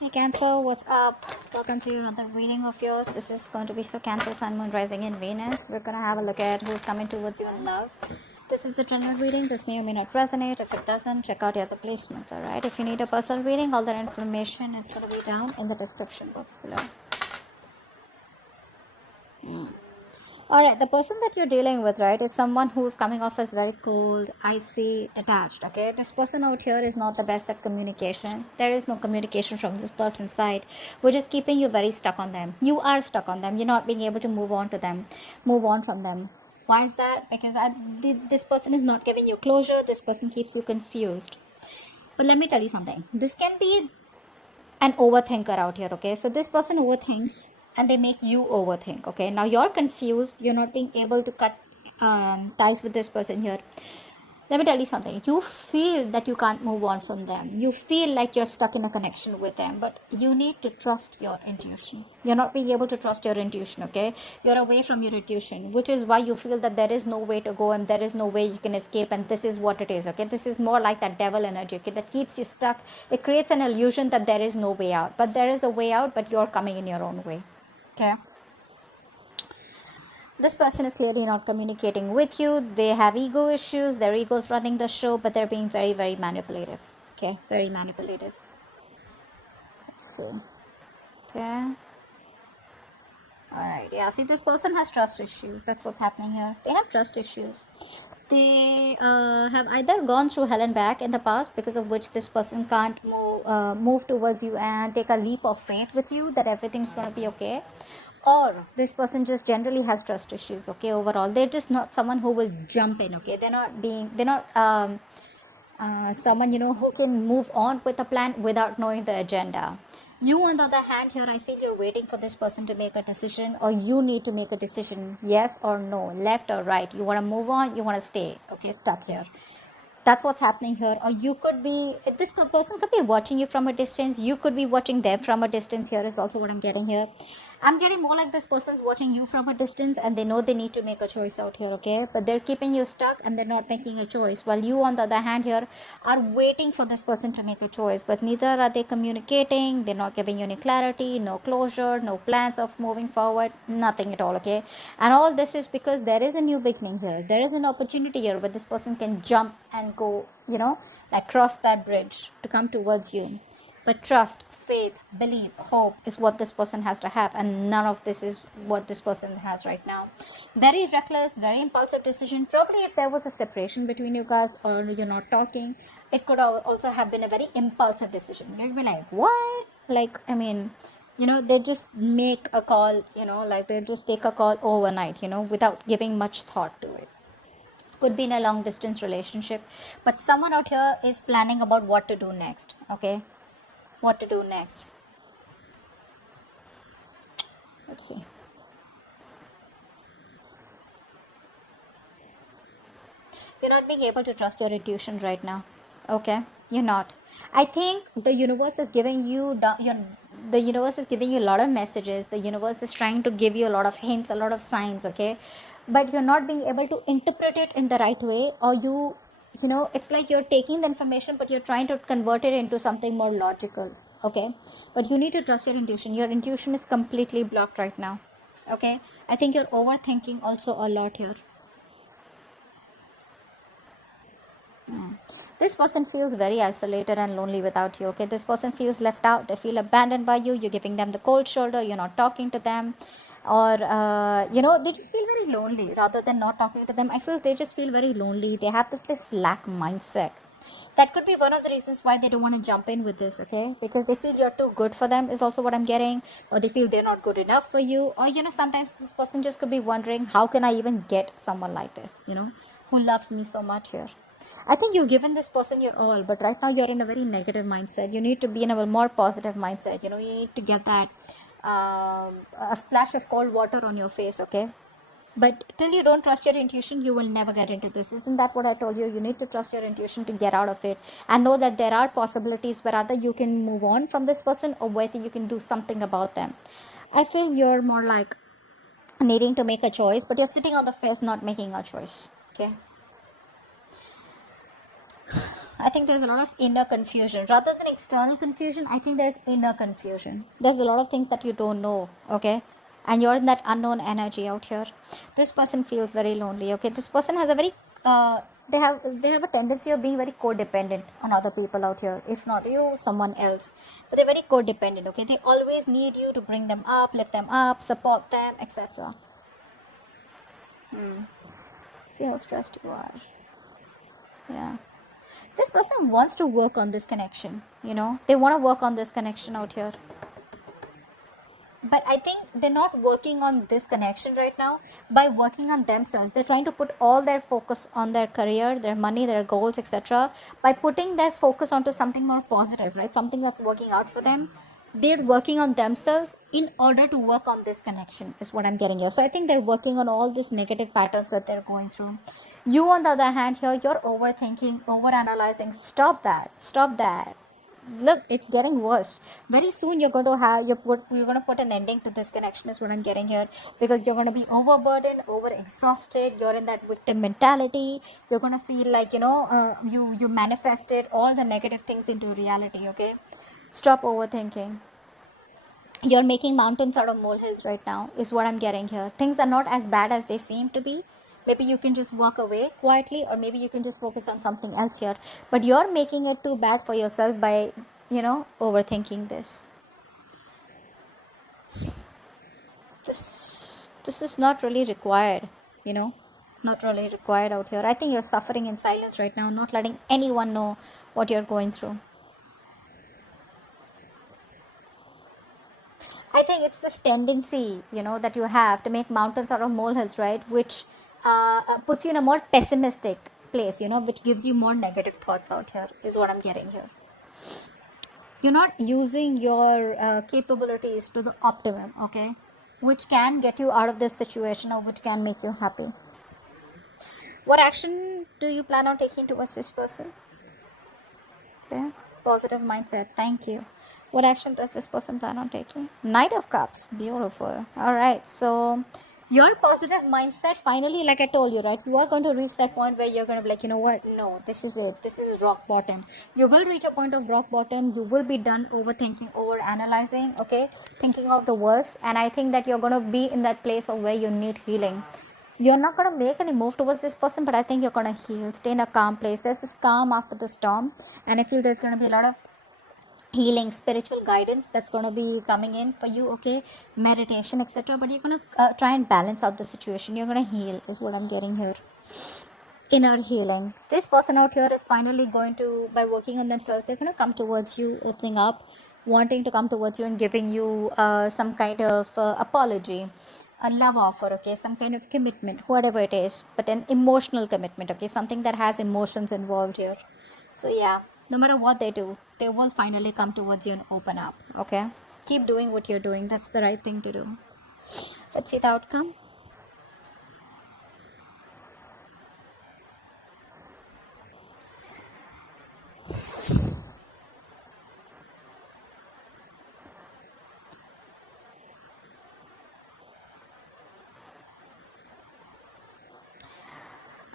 Hey Cancer, what's up? Welcome to another reading of yours. This is going to be for Cancer, Sun, Moon, Rising, and Venus. We're going to have a look at who's coming towards you in love. This is a general reading. This may or may not resonate. If it doesn't, check out the other placements, alright? If you need a personal reading, all that information is going to be down in the description box below. Alright, the person that you're dealing with, right, is someone who's coming off as very cold, icy, detached, okay? This person out here is not the best at communication. There is no communication from this person's side, which is keeping you very stuck on them. You are stuck on them. You're not being able to move on from them. Why is that? Because this person is not giving you closure. This person keeps you confused. But let me tell you something. This can be an overthinker out here, okay? So this person overthinks and they make you overthink, okay? Now you're confused. You're not being able to cut ties with this person here. Let me tell you something. You feel that you can't move on from them. You feel like you're stuck in a connection with them, but you need to trust your intuition. You're not being able to trust your intuition, okay? You're away from your intuition, which is why you feel that there is no way to go and there is no way you can escape, and this is what it is, okay? This is more like that devil energy, okay, that keeps you stuck. It creates an illusion that there is no way out, but there is a way out, but you're coming in your own way, okay? This person is clearly not communicating with you. They have ego issues. Their ego is running the show, but they're being very, very manipulative. Okay, very manipulative. Let's see. Okay. Alright, yeah. See, this person has trust issues. That's what's happening here. They have trust issues. They have either gone through hell and back in the past, because of which this person can't move towards you and take a leap of faith with you that everything's going to be okay. Or this person just generally has trust issues, okay? Overall, they're just not someone who will jump in, okay? They're not someone, you know, who can move on with a plan without knowing the agenda. You, on the other hand, here, I feel you're waiting for this person to make a decision, or you need to make a decision, yes or no, left or right. You want to move on, you want to stay, okay, stuck here. That's what's happening here. Or you could be, this person could be watching you from a distance. You could be watching them from a distance. Here is also what I'm getting here. I'm getting more like this person's watching you from a distance and they know they need to make a choice out here, okay? But they're keeping you stuck and they're not making a choice. While you, on the other hand, here are waiting for this person to make a choice. But neither are they communicating. They're not giving you any clarity, no closure, no plans of moving forward, nothing at all, okay? And all this is because there is a new beginning here. There is an opportunity here where this person can jump and go, you know, like cross that bridge to come towards you. But trust, faith, belief, hope is what this person has to have, and none of this is what this person has right now. Very reckless, very impulsive decision. Probably if there was a separation between you guys or you're not talking, it could also have been a very impulsive decision. You'd be like, what? Like, I mean, you know, they just make a call, you know, like they just take a call overnight, you know, without giving much thought to it. Could be in a long distance relationship, but someone out here is planning about what to do next, okay? What to do next. Let's see. You're not being able to trust your intuition right now, okay? You're not. I think the universe is giving you the universe is giving you a lot of messages. The universe is trying to give you a lot of hints, a lot of signs, okay? But you're not being able to interpret it in the right way, or you know, it's like you're taking the information but you're trying to convert it into something more logical, okay? But you need to trust your intuition. Your intuition is completely blocked right now, okay? I think you're overthinking also a lot here. This person feels very isolated and lonely without you, okay? This person feels left out. They feel abandoned by you. You're giving them the cold shoulder. You're not talking to them. Or, you know, they just feel very lonely rather than not talking to them. I feel they just feel very lonely. They have this lack mindset. That could be one of the reasons why they don't want to jump in with this, okay? Because they feel you're too good for them is also what I'm getting. Or they feel they're not good enough for you. Or, you know, sometimes this person just could be wondering, how can I even get someone like this, you know, who loves me so much here? I think you've given this person your all, but right now you're in a very negative mindset. You need to be in a more positive mindset. You know, you need to get that a splash of cold water on your face, okay? But till you don't trust your intuition, you will never get into this. Isn't that what I told you? You need to trust your intuition to get out of it and know that there are possibilities where either you can move on from this person or whether you can do something about them. I feel you're more like needing to make a choice, but you're sitting on the fence not making a choice, okay? I think there's a lot of inner confusion. Rather than external confusion, I think there's inner confusion. There's a lot of things that you don't know, okay? And you're in that unknown energy out here. This person feels very lonely, okay? This person has a very, they have a tendency of being very codependent on other people out here. If not you, someone else. But they're very codependent, okay? They always need you to bring them up, lift them up, support them, etc. See how stressed you are. Yeah. This person wants to work on this connection, they want to work on this connection out here. But I think they're not working on this connection right now by working on themselves. They're trying to put all their focus on their career, their money, their goals, etc. By putting their focus onto something more positive, right? Something that's working out for them. They're working on themselves in order to work on this connection is what I'm getting here. So I think they're working on all these negative patterns that they're going through. You, on the other hand, here, you're overthinking, overanalyzing. Stop that. Look, it's getting worse. Very soon you're going to put an ending to this connection is what I'm getting here, because you're going to be overburdened, overexhausted. You're in that victim mentality. You're going to feel like you manifested all the negative things into reality. Okay, stop overthinking. You're making mountains out of molehills right now is what I'm getting here. Things are not as bad as they seem to be. Maybe you can just walk away quietly, or maybe you can just focus on something else here. But you're making it too bad for yourself by, overthinking this. This is not really required, not really required out here. I think you're suffering in silence right now, not letting anyone know what you're going through. I think it's this tendency, that you have to make mountains out of molehills, right? Which puts you in a more pessimistic place, which gives you more negative thoughts out here is what I'm getting here. You're not using your capabilities to the optimum, okay? Which can get you out of this situation, or which can make you happy. What action do you plan on taking towards this person? Okay, positive mindset. Thank you. What action does this person plan on taking? Knight of Cups. Beautiful. All right. So your positive mindset, finally, like I told you, right, you are going to reach that point where you're going to be like, you know what, no, this is it, this is rock bottom. You will reach a point of rock bottom. You will be done overthinking, over analyzing, okay, thinking of the worst. And I think that you're going to be in that place of where you need healing. You're not going to make any move towards this person, but I think you're going to heal, stay in a calm place. There's this calm after the storm, and I feel there's going to be a lot of healing, spiritual guidance that's going to be coming in for you, okay, meditation, etc. But you're going to try and balance out the situation. You're going to heal is what I'm getting here. Inner healing. This person out here is finally going to, by working on themselves, they're going to come towards you, opening up, wanting to come towards you and giving you some kind of apology, a love offer, okay, some kind of commitment, whatever it is, but an emotional commitment, okay, something that has emotions involved here. So yeah, no matter what they do, they will finally come towards you and open up, okay? Keep doing what you're doing. That's the right thing to do. Let's see the outcome.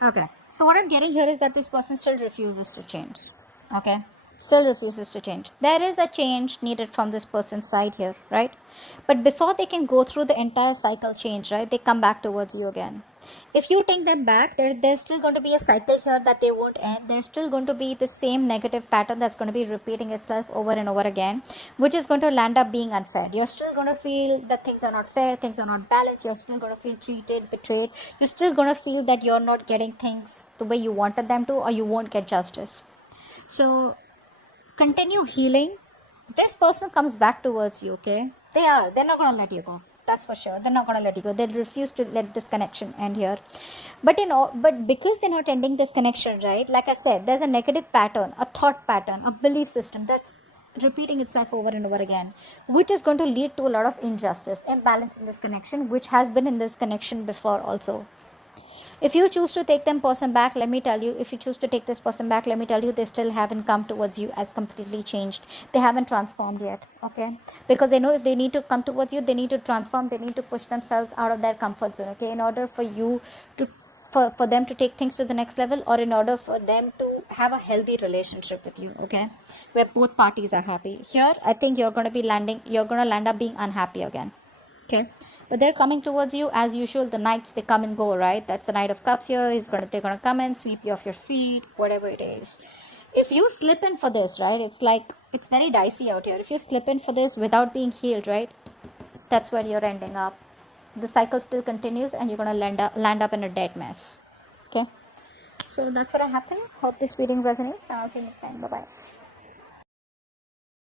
Okay, so what I'm getting here is that this person still refuses to change, okay? Still refuses to change. There is a change needed from this person's side here, right? But before they can go through the entire cycle change, right, they come back towards you again. If you take them back, there's still going to be a cycle here that they won't end. There's still going to be the same negative pattern that's going to be repeating itself over and over again, which is going to land up being unfair. You're still going to feel that things are not fair, things are not balanced. You're still going to feel cheated, betrayed. You're still going to feel that you're not getting things the way you wanted them to, or you won't get justice. So continue healing. This person comes back towards you, okay? They're not going to let you go. That's for sure. They're not going to let you go. They'll refuse to let this connection end here. But because they're not ending this connection, right? Like I said, there's a negative pattern, a thought pattern, a belief system that's repeating itself over and over again, which is going to lead to a lot of injustice, imbalance in this connection, which has been in this connection before also. If you choose to take them person back, let me tell you, if you choose to take this person back, let me tell you, they still haven't come towards you as completely changed. They haven't transformed yet, okay? Because they know if they need to come towards you, they need to transform, they need to push themselves out of their comfort zone, okay? In order for you to for them to take things to the next level, or in order for them to have a healthy relationship with you, okay, where both parties are happy. Here, I think you're going to land up being unhappy again, okay. But they're coming towards you as usual. The knights, they come and go, right? That's the Knight of Cups here. They're gonna come and sweep you off your feet, whatever it is. If you slip in for this, right, it's very dicey out here. If you slip in for this without being healed, right, that's where you're ending up. The cycle still continues and you're gonna land up in a dead mess, okay. So that's what happened. Hope this reading resonates, and I'll see you next time. Bye bye.